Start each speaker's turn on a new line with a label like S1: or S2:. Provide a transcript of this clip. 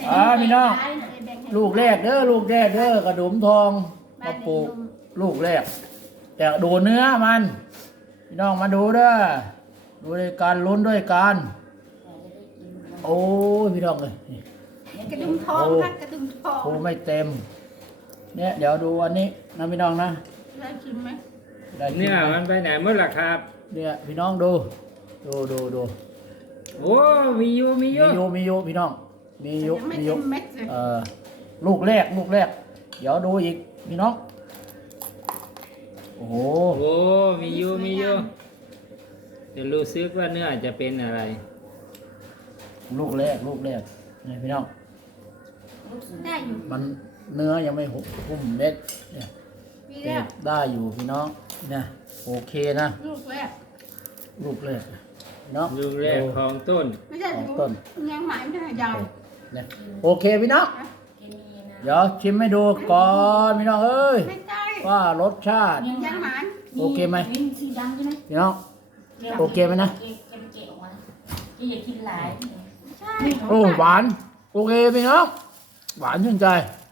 S1: พี่น้องลูกแรกเด้อลูกแรกเด้อกระดุมทองมาปลูกลูกแรกแต่ดูเนื้อมันพี่น้องมาดูเด้อดูด้วยการลุ้นด้วยการโอ้ยพี่น้องเลย
S2: กระดุมทองค่ะกระดุมทอง
S1: โอ้ไม่เต็มเนี่ยเดี๋ยวดูอันนี้นะพี่น้องนะ
S2: ได้ชิมไหม
S3: เนี่ยมันไปไหนเมื่อล่ะครับ
S1: เนี่ยพี่น้องดู
S3: โอ้มีอยู่
S1: พี่น้องมีอยู่
S2: เม็ดเลย
S1: ลูกแรกเดี๋ยวดูอีกพี่น้องโอ้โห
S3: มีอยู่จะรู้ซึกว่าเนื้อจะเป็นอะไร
S1: ลูกแรกนี่พี่น้อง
S2: ได้อยู่
S1: มันเนื้อยังไม่หุ้มเม็ดเนี่ยได้อยู่พี่น้องนะโอเคนะ
S2: ลูกแรก
S1: เนาะ
S3: ลูกแรกของต้น
S2: ไม่ใช่ต้นยังหมายไม่ได้ยาว
S1: เนี่ยโอเคพี่น้องเดี๋ยวชิมให้ดูก่อนพี่น้องเอ้ยว่ารสชาติโอเคไหมพี่น้องโอเคไหมนะโอ้หวานโอเคพี่น้องหวานชื่นใจ